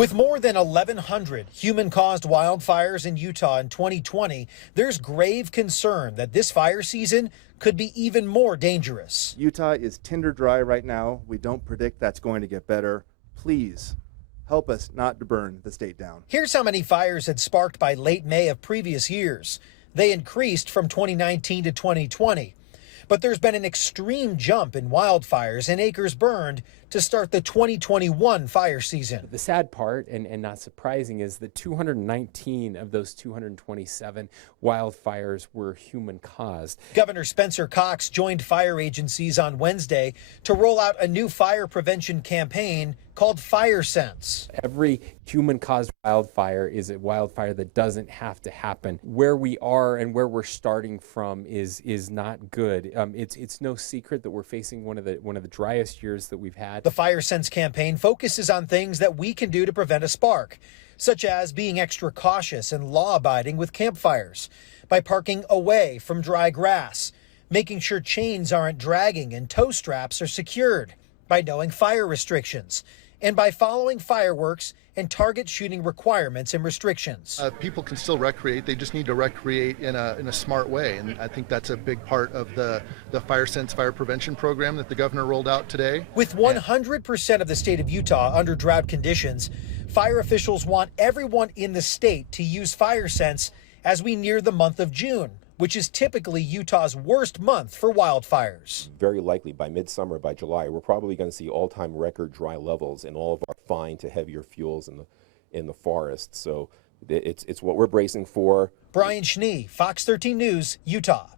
With more than 1,100 human-caused wildfires in Utah in 2020, there's grave concern that this fire season could be even more dangerous. Utah is tinder dry right now. We don't predict that's going to get better. Please help us not to burn the state down. Here's how many fires had sparked by late May of previous years. They increased from 2019 to 2020. But there's been an extreme jump in wildfires and acres burned to start the 2021 fire season. The sad part, and not surprising, is that 219 of those 227 wildfires were human-caused. Governor Spencer Cox joined fire agencies on Wednesday to roll out a new fire prevention campaign called Fire Sense. Every human-caused wildfire is a wildfire that doesn't have to happen. Where we are and where we're starting from is not good. It's no secret that we're facing one of the driest years that we've had. The Fire Sense campaign focuses on things that we can do to prevent a spark, such as being extra cautious and law-abiding with campfires, by parking away from dry grass, making sure chains aren't dragging and tow straps are secured, by knowing fire restrictions, and by following fireworks and target shooting requirements and restrictions. People can still recreate. They just need to recreate in a smart way. And I think that's a big part of the Fire Sense fire prevention program that the governor rolled out today. With 100% of the state of Utah under drought conditions, fire officials want everyone in the state to use Fire Sense as we near the month of June, which is typically Utah's worst month for wildfires. Very likely by midsummer, by July, we're probably going to see all-time record dry levels in all of our fine to heavier fuels in the forest. So it's what we're bracing for. Brian Schnee, Fox 13 News, Utah.